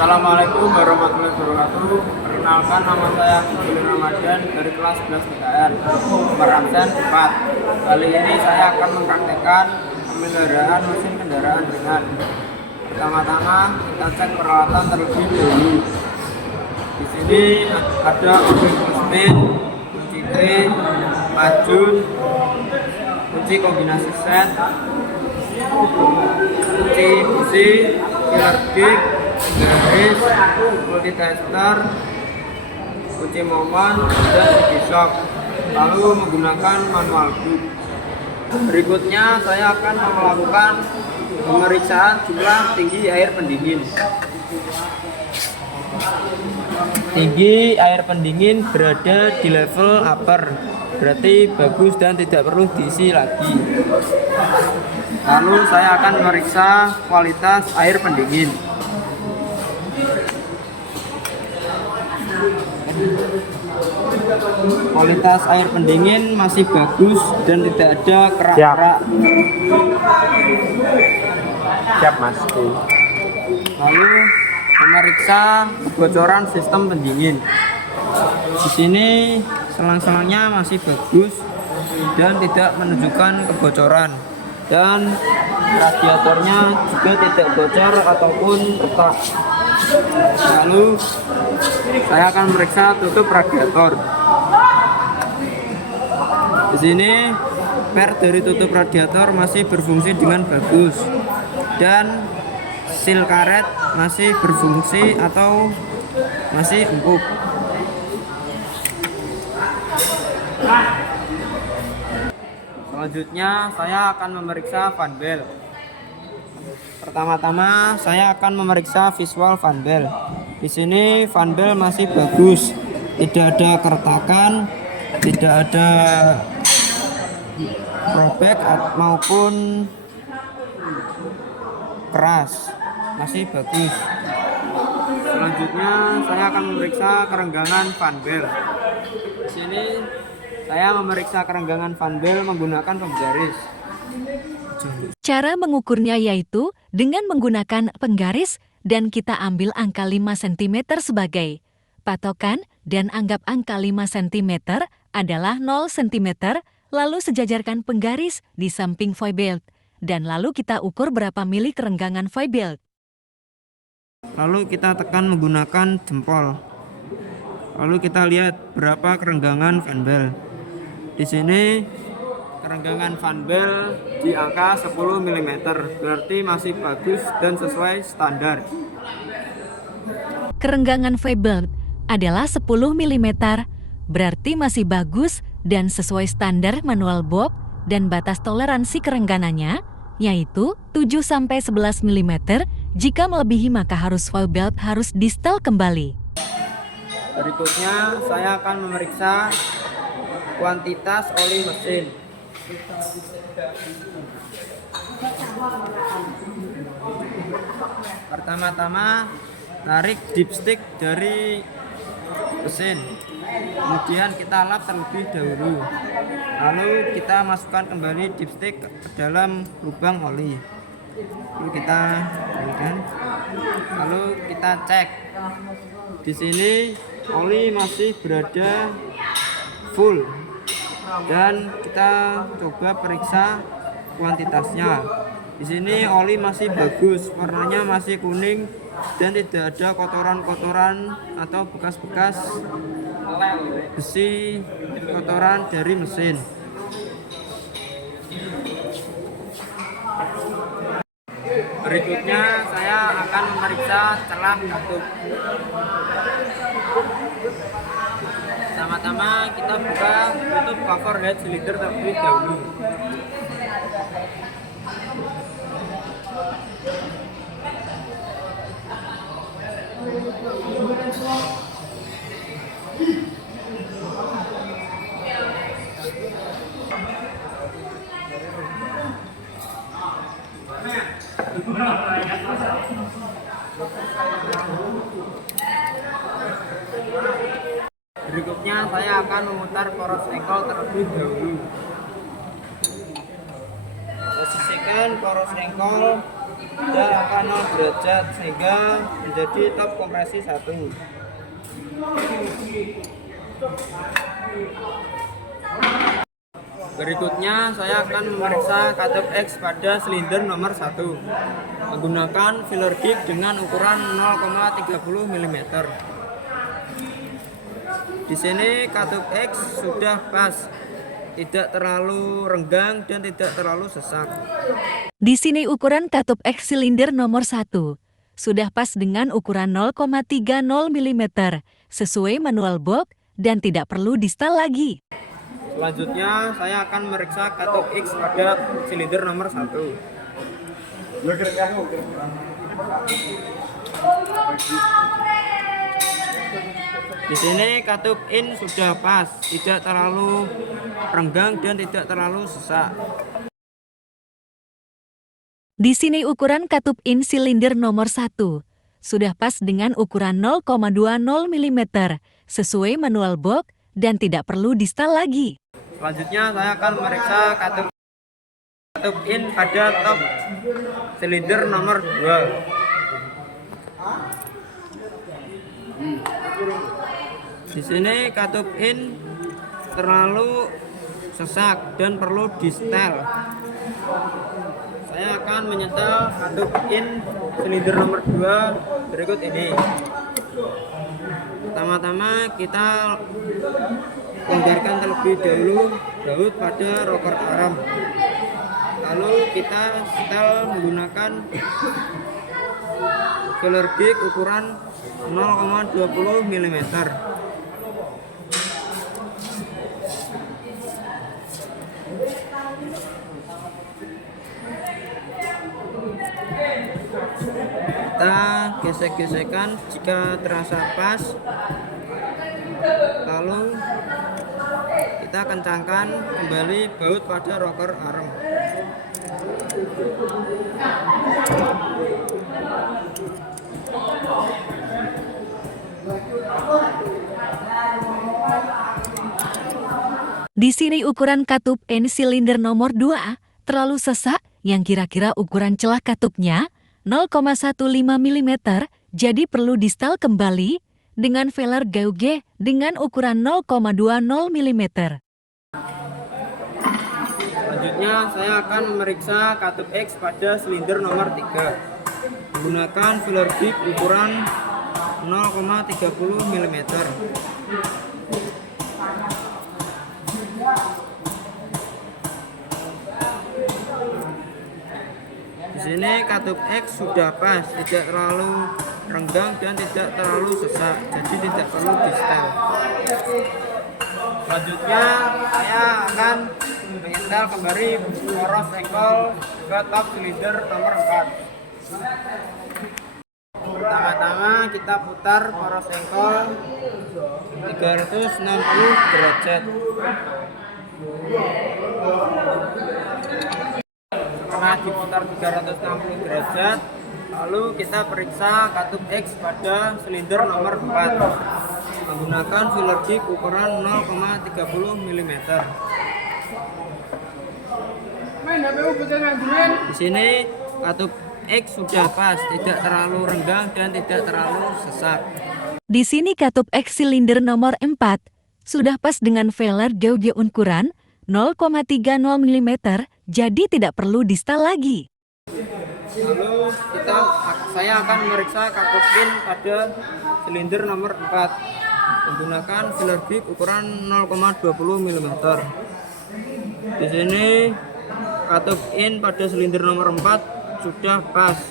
Assalamualaikum warahmatullahi wabarakatuh. Perkenalkan, nama saya Abdul Ramadan dari kelas 11 PKN, nomor absen 4. Kali ini saya akan mempraktekkan pemeliharaan mesin kendaraan ringan. Pertama-tama kita cek peralatan terlebih dahulu. Di sini ada obeng mesin, kunci T, majun, kunci kombinasi set, kunci busi, killer kick, garis, multitester, kunci momen, dan kunci shock, lalu menggunakan manual book. Berikutnya saya akan melakukan pemeriksaan jumlah tinggi air pendingin. Tinggi air pendingin berada di level upper, berarti bagus dan tidak perlu diisi lagi. Lalu saya akan memeriksa kualitas air pendingin. Kualitas air pendingin masih bagus dan tidak ada kerak-kerak. Siap mas. Lalu memeriksa kebocoran sistem pendingin. Di sini selang-selangnya masih bagus dan tidak menunjukkan kebocoran, dan radiatornya juga tidak bocor ataupun retak. Lalu saya akan memeriksa tutup radiator. Di sini per dari tutup radiator masih berfungsi dengan bagus dan seal karet masih berfungsi atau masih empuk. Selanjutnya saya akan memeriksa fan belt. Pertama-tama saya akan memeriksa visual fan belt. Di sini fan belt masih bagus, tidak ada keretakan, tidak ada robek maupun keras, masih bagus. Selanjutnya saya akan memeriksa kerenggangan fan belt. Di sini saya memeriksa kerenggangan fan belt menggunakan penggaris. Cara mengukurnya yaitu dengan menggunakan penggaris dan kita ambil angka 5 cm sebagai patokan dan anggap angka 5 cm adalah 0 cm, lalu sejajarkan penggaris di samping void belt dan lalu kita ukur berapa mili kerenggangan void belt. Lalu kita tekan menggunakan jempol. Lalu kita lihat berapa kerenggangan fan belt. Di sini kerenggangan fan belt di angka 10 mm, berarti masih bagus dan sesuai standar. Kerenggangan void belt adalah 10 mm, berarti masih bagus dan sesuai standar manual bob, dan batas toleransi kerenggangannya yaitu 7-11 mm. Jika melebihi maka void belt harus di-setel kembali. Berikutnya saya akan memeriksa kuantitas oli mesin. Pertama-tama tarik dipstick dari mesin, kemudian kita lap terlebih dahulu, lalu kita masukkan kembali dipstick ke dalam lubang oli, lalu kita berikan, lalu kita cek. Di sini oli masih berada full dan kita coba periksa kuantitasnya. Di sini oli masih bagus, warnanya masih kuning dan tidak ada kotoran-kotoran atau bekas-bekas besi kotoran dari mesin. Berikutnya saya akan memeriksa celah katup. Pertama-tama kita buka tutup cover head cylinder terlebih dahulu. Berikutnya saya akan memutar poros engkol terlebih dahulu. posisikan poros engkol pada angka 0 derajat sehingga menjadi top kompresi 1. Berikutnya saya akan memeriksa katup X pada silinder nomor 1 menggunakan filler gig dengan ukuran 0,30 mm. Di sini katup X sudah pas, tidak terlalu renggang dan tidak terlalu sesak. Di sini ukuran katup X silinder nomor 1 sudah pas dengan ukuran 0,30 mm sesuai manual box dan tidak perlu distal lagi. Selanjutnya saya akan memeriksa katup X pada silinder nomor 1. Di sini katup in sudah pas, tidak terlalu renggang dan tidak terlalu sesak. Di sini ukuran katup in silinder nomor 1 sudah pas dengan ukuran 0,20 mm sesuai manual box dan tidak perlu distal lagi. Selanjutnya saya akan memeriksa katup in pada top silinder nomor 2. Di sini katup in terlalu sesak dan perlu di-setel. Saya akan menyetel katup in silinder nomor 2 berikut ini. Pertama-tama kita longgarkan terlebih dahulu baut pada rocker arm. Lalu kita setel menggunakan filler gig ukuran 0,20 mm. Kita gesek-gesekkan jika terasa pas, lalu kita kencangkan kembali baut pada rocker arm. Di sini ukuran katup N silinder nomor 2 terlalu sesak yang kira-kira ukuran celah katupnya 0,15 mm, jadi perlu distal kembali dengan filler gauge dengan ukuran 0,20 mm. Selanjutnya saya akan memeriksa katup X pada silinder nomor 3 menggunakan filler gig ukuran 0,30 mm. Di sini katup X sudah pas, tidak terlalu renggang dan tidak terlalu sesak, jadi tidak perlu di-setel. Selanjutnya saya akan menyetel kembali poros engkol ke top silinder nomor 4. Pertama-tama kita putar poros engkol 360 derajat. Setelah diputar 360 derajat, lalu kita periksa katup X pada silinder nomor 4 menggunakan filler gig ukuran 0,30 mm. Di sini katup X sudah pas, tidak terlalu renggang dan tidak terlalu sesak. Di sini katup X silinder nomor 4 sudah pas dengan filler gauge ukuran 0,30 mm, jadi tidak perlu distal lagi. Lalu saya akan memeriksa katup in pada silinder nomor 4 menggunakan filler gig ukuran 0,20 mm. Di sini katup in pada silinder nomor 4 sudah pas,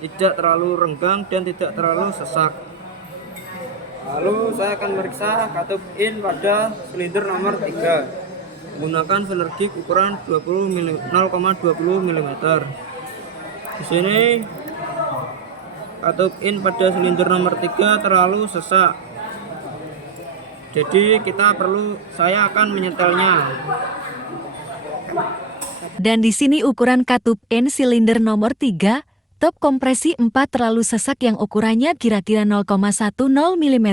tidak terlalu renggang dan tidak terlalu sesak. Lalu saya akan memeriksa katup in pada silinder nomor 3 menggunakan filler gig ukuran 0,20 mm. Di sini katup in pada silinder nomor 3 terlalu sesak, jadi saya akan menyetelnya. Dan di sini ukuran katup N silinder nomor 3 top kompresi 4 terlalu sesak yang ukurannya kira-kira 0,10 mm,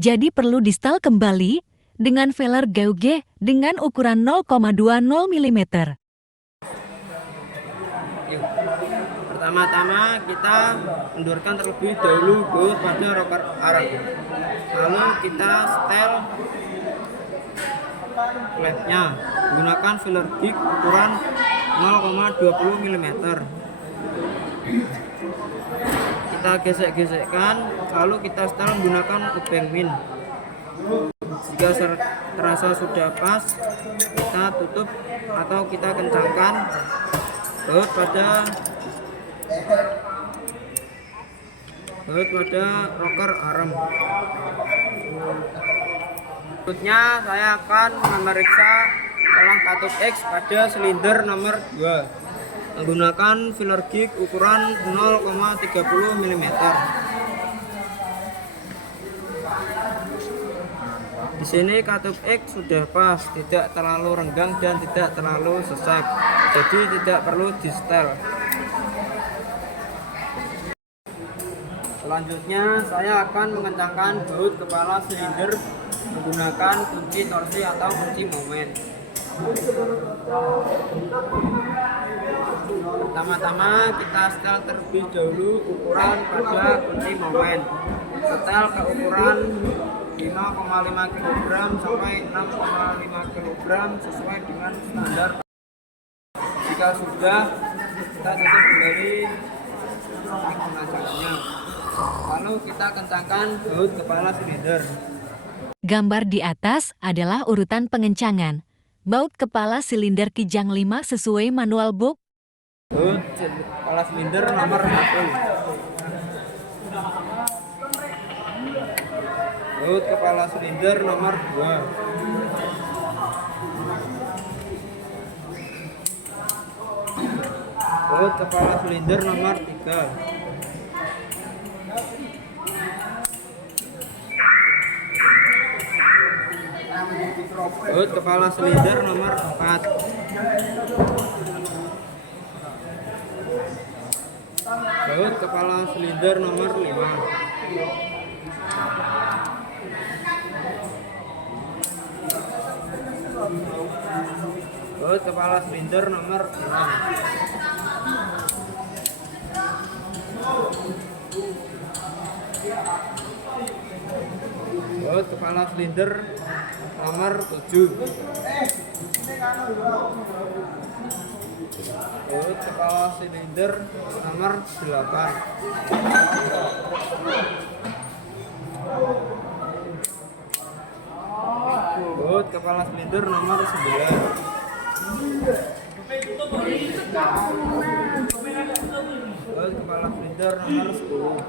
jadi perlu distal kembali dengan filler gauge dengan ukuran 0,20 mm. Pertama-tama kita kendorkan terlebih dahulu baut pada rocker arm. Lalu kita setel klepnya. Gunakan filler gig ukuran 0,20 mm. Kita gesek-gesekkan, lalu kita setel menggunakan ubeng min. Jika terasa sudah pas, kita tutup atau kita kencangkan baut pada rocker arm. Berikutnya saya akan memeriksa celah katup X pada silinder nomor 2 menggunakan filler gig ukuran 0,30 mm. Di sini katup X sudah pas, tidak terlalu renggang dan tidak terlalu sesak, jadi tidak perlu di setel. Selanjutnya saya akan mengencangkan baut kepala silinder menggunakan kunci torsi atau kunci momen. Pertama-tama kita setel terlebih dahulu ukuran pada kunci momen. Setel ke ukuran 5,5 kg sampai 6,5 kg sesuai dengan standar. Jika sudah, kita tutup kembali pengacangannya. Lalu kita kencangkan baut kepala silinder. Gambar di atas adalah urutan pengencangan. Baut kepala silinder kijang 5 sesuai manual book. Baut kepala silinder nomor 1. Baut kepala silinder nomor 2. Baut kepala silinder nomor 3. Baut kepala silinder nomor 4. Baut kepala silinder nomor 5. Baut kepala silinder nomor 6. Baut kepala silinder nomor 7. Baut kepala silinder nomor 8. Baut kepala silinder nomor 9. Baut kepala silinder nomor 10.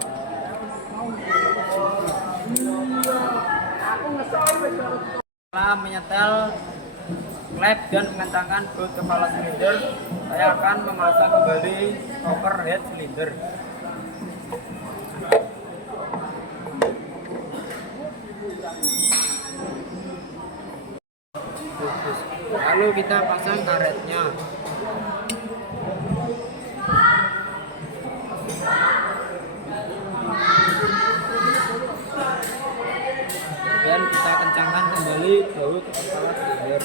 Setelah menyetel klep dan mengencangkan baut kepala silinder, saya akan memasang kembali cover head silinder. Lalu kita pasang karetnya. Dan kita kencangkan kembali baut kepala silinder.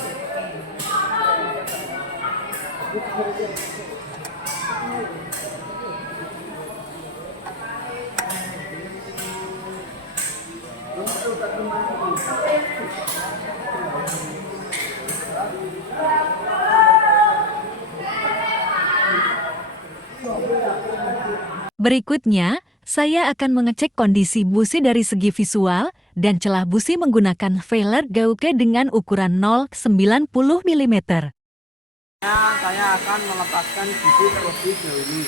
Berikutnya, saya akan mengecek kondisi busi dari segi visual dan celah busi menggunakan filler gauge dengan ukuran 0,90 mm. Saya akan melepaskan busi terlebih dahulu.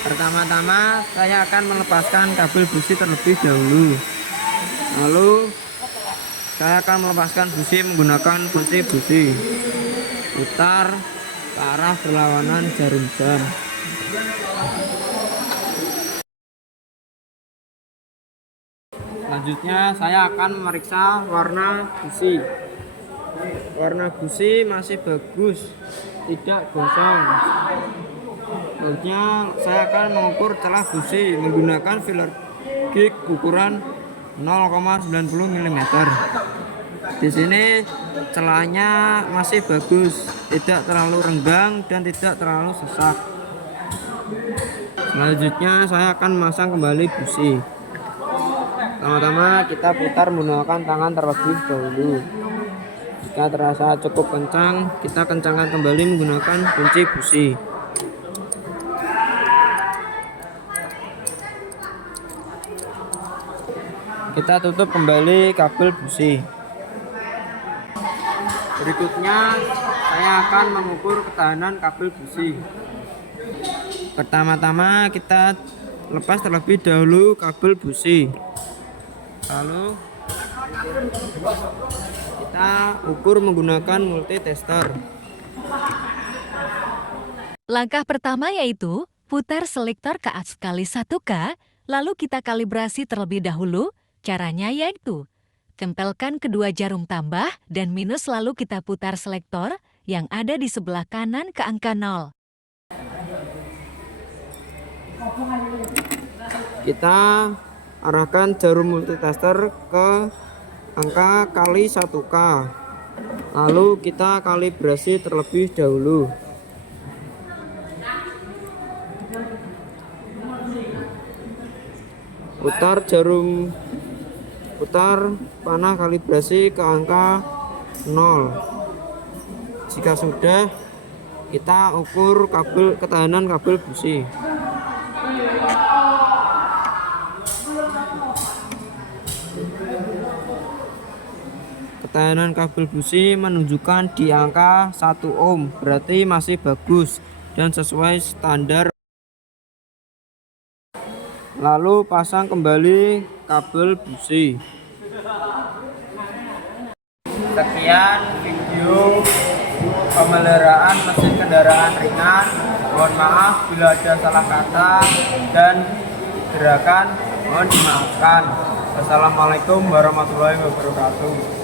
Pertama-tama saya akan melepaskan kabel busi terlebih dahulu. Lalu saya akan melepaskan busi menggunakan kunci busi. Putar ke arah berlawanan jarum jam. Selanjutnya saya akan memeriksa warna busi. Warna busi masih bagus, tidak gosong. Selanjutnya saya akan mengukur celah busi menggunakan filler gig ukuran 0,90 mm. Di sini celahnya masih bagus, tidak terlalu renggang dan tidak terlalu sesak. Selanjutnya saya akan memasang kembali busi. Pertama-tama kita putar menggunakan tangan terlebih dahulu. Jika terasa cukup kencang, kita kencangkan kembali menggunakan kunci busi. Kita tutup kembali kabel busi. Berikutnya saya akan mengukur ketahanan kabel busi. Pertama-tama kita lepas terlebih dahulu kabel busi. Lalu kita ukur menggunakan multitester. Langkah pertama yaitu putar selektor KAS kali 1K, lalu kita kalibrasi terlebih dahulu. Caranya yaitu tempelkan kedua jarum tambah dan minus lalu kita putar selektor yang ada di sebelah kanan ke angka 0. Kita arahkan jarum multitester ke angka kali 1K. Lalu kita kalibrasi terlebih dahulu. Putar panah kalibrasi ke angka 0. Jika sudah, kita ukur ketahanan kabel busi. Ketahanan kabel busi menunjukkan di angka 1 ohm, berarti masih bagus dan sesuai standar. Lalu pasang kembali kabel busi. Sekian video pemeliharaan mesin kendaraan ringan. Mohon maaf bila ada salah kata dan gerakan, mohon dimaafkan. Wassalamualaikum warahmatullahi wabarakatuh.